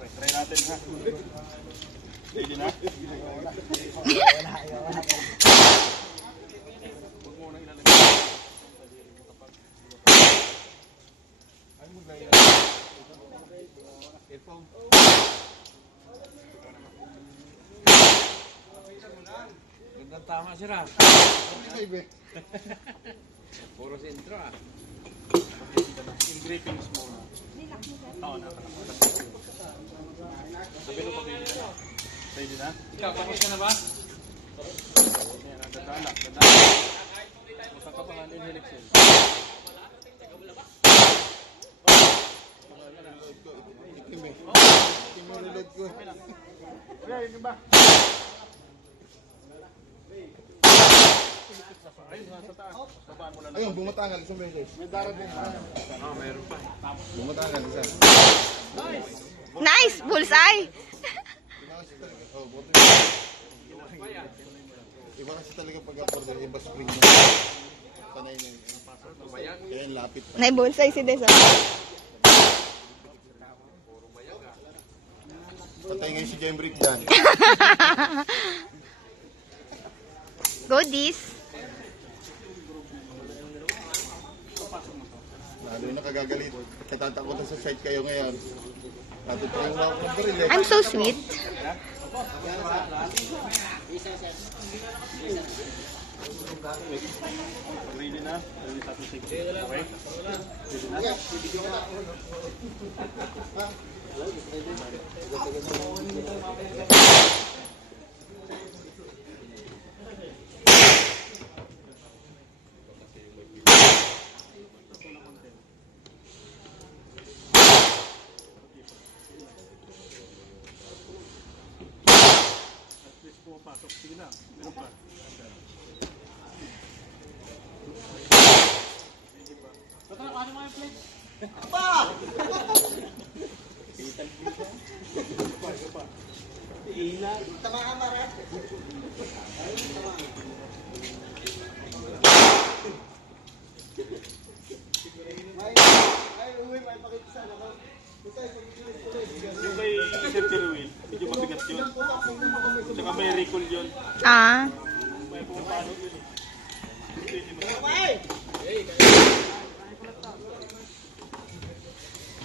Okay, try natin ha. Ready na? Huwag mo nang ilalagay. Ay mo na earphone. Gandang tama sir ah. Puro sentro ah. Yung grippings mo. Oo, nakalakot. Sabi nung pag-ibig na. Ready na? Ikaw, tapos ka na ba? Dadaan lang, dadaan lang. Magkakapangan yung helixel. Kuya, yun yung ba? Ayun, nasa taas. Babaan mo lang. Ayun, bumatangal isang beses. May darating. Oo, meron pa. Bumatangal isa. Nice! Bullseye! Oh, buti. Iba kasi talaga pag-upload, iba spring mo. Sanay na yun. Kaya yung lapit pa. Nai-bullseye si Des. Patay ngayon si Jembrick dyan. Go Dis! Lalo na kagagalit. Katatakutan sa site kayo ngayon. Natutulong mo ako ng baril eh. I'm so sweet. Ready na? Ready sa 260. Okay? Ready na? Pumapasok. Sige na. Meron pa. Yung kay Sir Terwin, medyo mabigat yun. Tsaka may recall yun. Ah. May pumapasok yun eh.